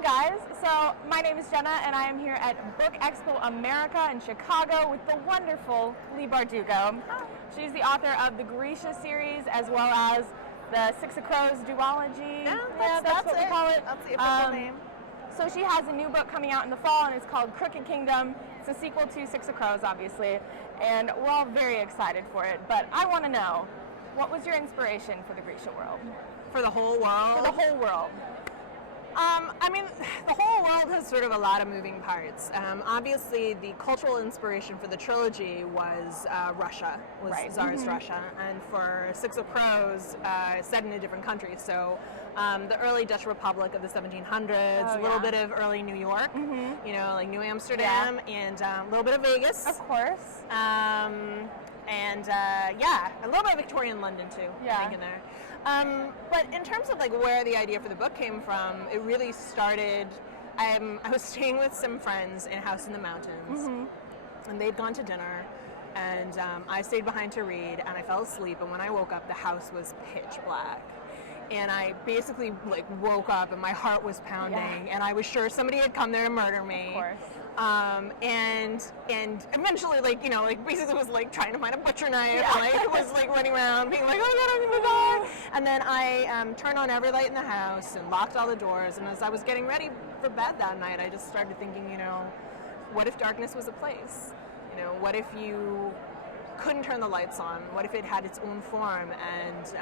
Hi guys, so my name is Jenna and I am here at Book Expo America in Chicago with the wonderful Leigh Bardugo. She's the author of the Grisha series as well as the Six of Crows duology. That's what we call it. That's the official name. So she has a new book coming out in the fall and it's called Crooked Kingdom. It's a sequel to Six of Crows, obviously, and we're all very excited for it. But I want to know, what was your inspiration for the Grisha world? For the whole world? For the whole world. I mean, the whole world has sort of a lot of moving parts. Obviously, the cultural inspiration for the trilogy was Russia, Tsarist Russia, and for Six of Crows, set in a different country. So the early Dutch Republic of the 1700s, a little bit of early New York, you know, like New Amsterdam, and a little bit of Vegas. Of course. And a little bit of Victorian London too, I think, in there. But in terms of like where the idea for the book came from, it really started, I was staying with some friends in a house in the mountains, and they'd gone to dinner, and I stayed behind to read, and I fell asleep, and when I woke up, the house was pitch black. And I basically like woke up and my heart was pounding, and I was sure somebody had come there to murder me. Of course. And eventually, like, you know, like basically was like trying to find a butcher knife, and like was like running around being like, oh God, I'm gonna die. And then I turned on every light in the house and locked all the doors. And as I was getting ready for bed that night, I just started thinking, you know, what if darkness was a place? You know, what if you couldn't turn the lights on? What if it had its own form? And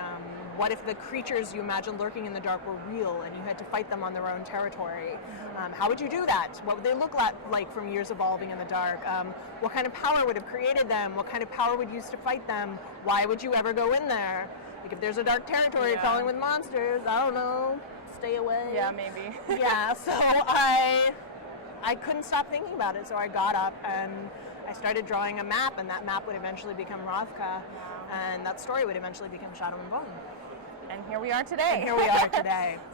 what if the creatures you imagined lurking in the dark were real and you had to fight them on their own territory? How would you do that? What would they look like from years evolving in the dark? What kind of power would have created them? What kind of power would you use to fight them? Why would you ever go in there? Like if there's a dark territory crawling with monsters, I don't know, stay away. Yeah, maybe. So I couldn't stop thinking about it, so I got up and I started drawing a map, and that map would eventually become Ravka, and that story would eventually become Shadow and Bone. And here we are today.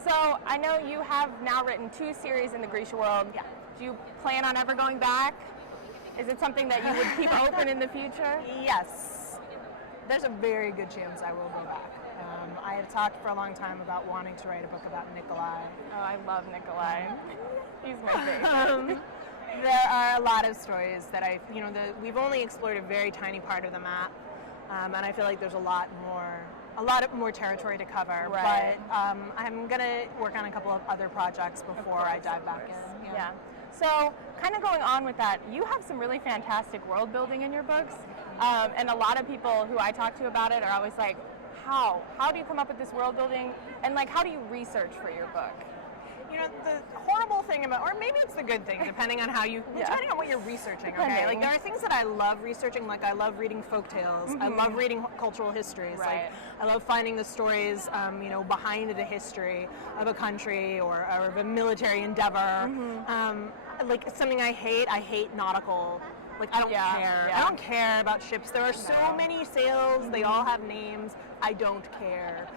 So I know you have now written 2 series in the Grisha world. Yeah. Do you plan on ever going back? Is it something that you would keep open in the future? Yes. There's a very good chance I will go back. I have talked for a long time about wanting to write a book about Nikolai. Oh, I love Nikolai. He's my favorite. There are a lot of stories that we've only explored a very tiny part of the map, and I feel like there's a lot more territory to cover. Right. But I'm gonna work on a couple of other projects before I dive back in. Yeah. So, kind of going on with that, you have some really fantastic world building in your books, and a lot of people who I talk to about it are always like, how do you come up with this world building, and like how do you research for your book? You know, the horrible thing about, or maybe it's the good thing, depending on depending on what you're researching. Okay, like there are things that I love researching, like I love reading folk tales. I love reading cultural histories. Right. Like I love finding the stories, behind the history of a country or of a military endeavor. Like something I hate nautical. Like I don't care. I don't care about ships. There are so many sails. They all have names. I don't care.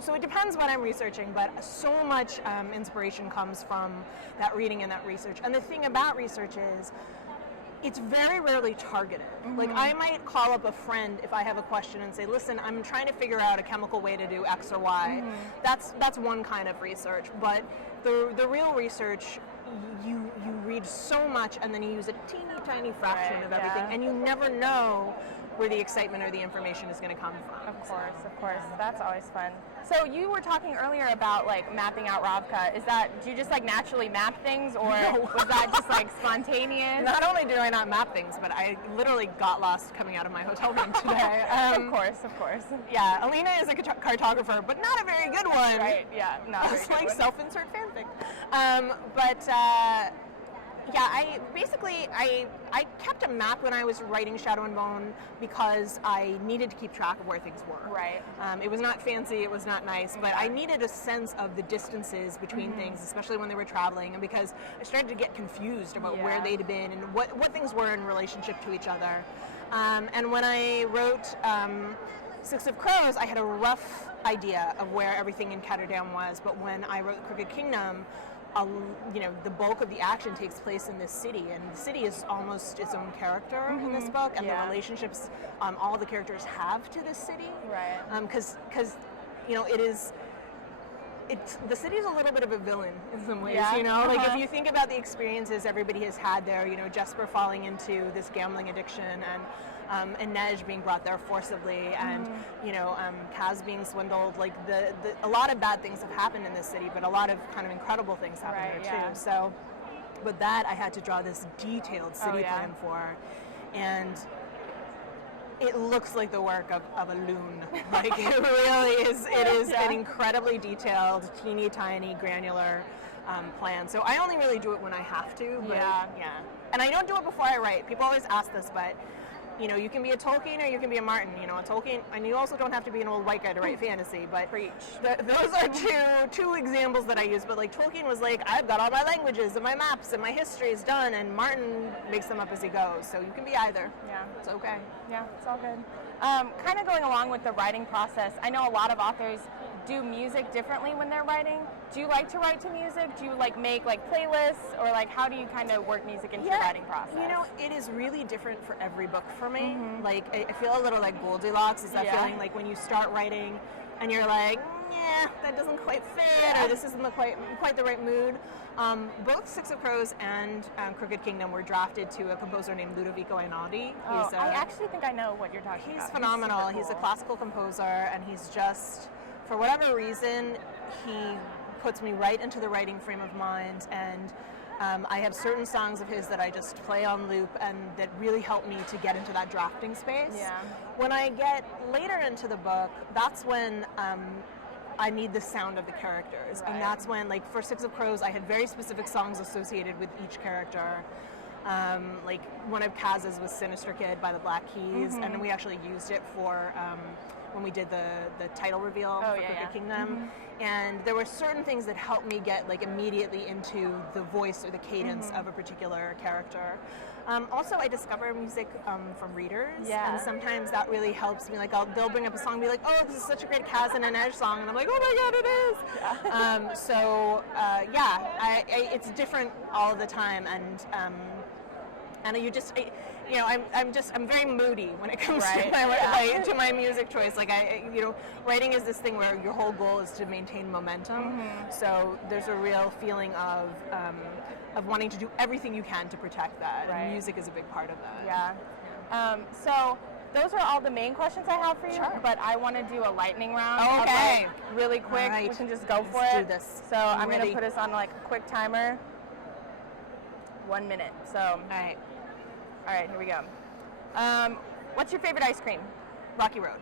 So it depends what I'm researching, but so much inspiration comes from that reading and that research. And the thing about research is, it's very rarely targeted. Like I might call up a friend if I have a question and say, listen, I'm trying to figure out a chemical way to do X or Y. That's one kind of research. But the real research, you read so much and then you use a teeny tiny fraction of everything, and you never know where the excitement or the information is going to come from. Of course. That's always fun. So you were talking earlier about like mapping out Ravka. Do you just like naturally map things, or was that just like spontaneous? Not only do I not map things, but I literally got lost coming out of my hotel room today. Of course. Yeah, Alina is a cartographer, but not a very good one. Right, yeah, not It's very like good self-insert fanfic. I kept a map when I was writing Shadow and Bone because I needed to keep track of where things were. Right. It was not fancy, it was not nice, but I needed a sense of the distances between things, especially when they were traveling, and because I started to get confused about where they'd been and what things were in relationship to each other. And when I wrote Six of Crows, I had a rough idea of where everything in Ketterdam was, but when I wrote Crooked Kingdom, the bulk of the action takes place in this city, and the city is almost its own character in this book, and the relationships all the characters have to this city. Right. Because it is the city's a little bit of a villain in some ways, Yeah. you know? Like, if you think about the experiences everybody has had there, you know, Jesper falling into this gambling addiction, and Inej being brought there forcibly, and, you know, Kaz being swindled, like, a lot of bad things have happened in this city, but a lot of kind of incredible things happen Right, there, yeah. too. So, with that, I had to draw this detailed city yeah. plan for, and it looks like the work of a loon. Like, it really is. It is Yeah. an incredibly detailed, teeny tiny, granular plan. So I only really do it when I have to. But Yeah. And I don't do it before I write. People always ask this, but you know, you can be a Tolkien or you can be a Martin. You know, a Tolkien, and you also don't have to be an old white guy to write fantasy. But Preach. those are two examples that I use. But like Tolkien was like, I've got all my languages and my maps and my history is done, and Martin makes them up as he goes. So you can be either. Yeah. It's okay. Yeah, it's all good. Kind of going along with the writing process, I know a lot of authors do music differently when they're writing. Do you like to write to music? Do you like make like playlists, or like how do you kind of work music into your writing process? You know, it is really different for every book for me. Like, I feel a little like Goldilocks, is that feeling like when you start writing and you're like, yeah, that doesn't quite fit, or this isn't quite the right mood. Both Six of Crows and Crooked Kingdom were drafted to a composer named Ludovico Einaudi. Oh, I actually think I know what you're talking about. He's phenomenal. super He's a cool. classical composer, and he's just, for whatever reason, he puts me right into the writing frame of mind, and I have certain songs of his that I just play on loop and that really help me to get into that drafting space. Yeah. When I get later into the book, that's when I need the sound of the characters. Right. And that's when, like, for Six of Crows, I had very specific songs associated with each character. Like, one of Kaz's was Sinister Kid by the Black Keys, and then we actually used it for when we did the title reveal for Crooked Kingdom. And there were certain things that helped me get, like, immediately into the voice or the cadence of a particular character. Also, I discover music from readers, and sometimes that really helps me. Like, they'll bring up a song and be like, "Oh, this is such a great Kaz and Inej song," and I'm like, "Oh my God, it is!" It's different all the time, and you just, you know, I'm very moody when it comes to my music choice. Like, writing is this thing where your whole goal is to maintain momentum. So there's a real feeling of wanting to do everything you can to protect that, and music is a big part of that. Yeah. So those are all the main questions I have for you. Sure. But I want to do a lightning round. Okay. Of, like, really quick. Right. We can just go for Let's it. do this. So I'm ready. going to put us on like a quick timer. 1 minute. So. All right. All right, here we go. What's your favorite ice cream? Rocky Road.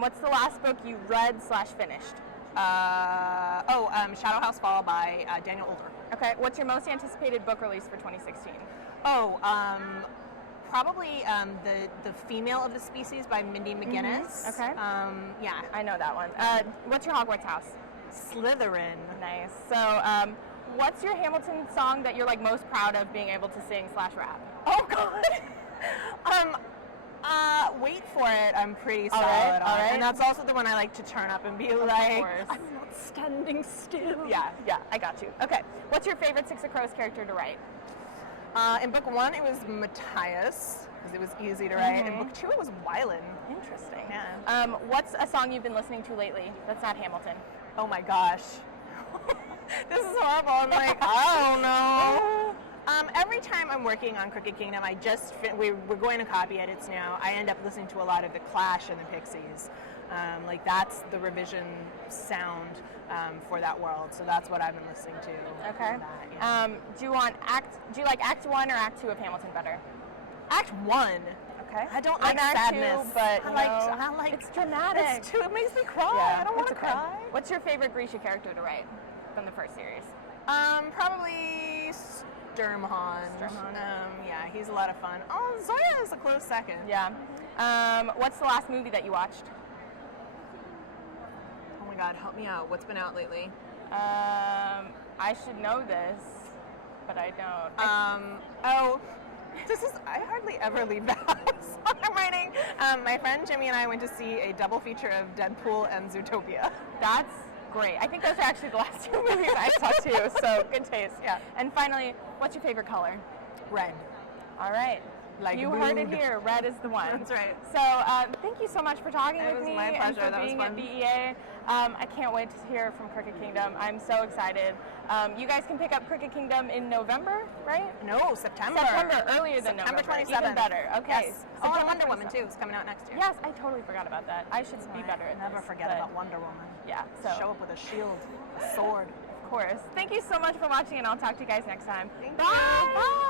What's the last book you read/finished? Shadow House Fall by Daniel Older. Okay. What's your most anticipated book release for 2016? Probably the Female of the Species by Mindy McGinnis. Okay. Yeah. I know that one. What's your Hogwarts house? Slytherin. Nice. So, what's your Hamilton song that you're like most proud of being able to sing/rap? Oh God. Wait for it. I'm pretty solid on. all right. And that's also the one I like to turn up and be like, course. I'm not standing still. Yeah, I got you. Okay. What's your favorite Six of Crows character to write? In book 1, it was Matthias, because it was easy to write. In book 2, it was Wylan. Interesting. Yeah. What's a song you've been listening to lately that's not Hamilton? Oh my gosh. This is horrible. I'm like, I don't know. Every time I'm working on Crooked Kingdom, we're going to copy edits now. I end up listening to a lot of the Clash and the Pixies. Like, that's the revision sound for that world. So that's what I've been listening to. Okay. For that, Do you like Act 1 or Act 2 of Hamilton better? Act 1. Okay. I don't I'm like Act sadness. 2, but I like it's dramatic. It's too. It makes me cry. Yeah, I don't want it's to okay. cry. What's your favorite Grisha character to write from the first series? Probably Sturmhond. Yeah, he's a lot of fun. Oh, Zoya is a close second. Yeah. What's the last movie that you watched? Oh my God, help me out. What's been out lately? I should know this, but I don't. I hardly ever leave the house when I'm writing. My friend Jimmy and I went to see a double feature of Deadpool and Zootopia. That's great. I think those are actually the last 2 movies I saw too, so good taste. Yeah. And finally, what's your favorite color? Red. All right. Like you mood. heard it here. Red is the one. That's right. So thank you so much for talking with me. It was my pleasure. And for That was being fun. at BEA. I can't wait to hear from Crooked Kingdom. I'm so excited. You guys can pick up Crooked Kingdom in November, right? No, September. September, earlier than September November. 27th. Even better. Okay. Yes. September and Wonder 27th. Woman too is coming out next year. Yes, I totally forgot about that. I should be better at Never this, forget but about Wonder Woman. Yeah, so Show up with a shield, a sword. of course. Thank you so much for watching, and I'll talk to you guys next time. Thank Bye. you. Bye.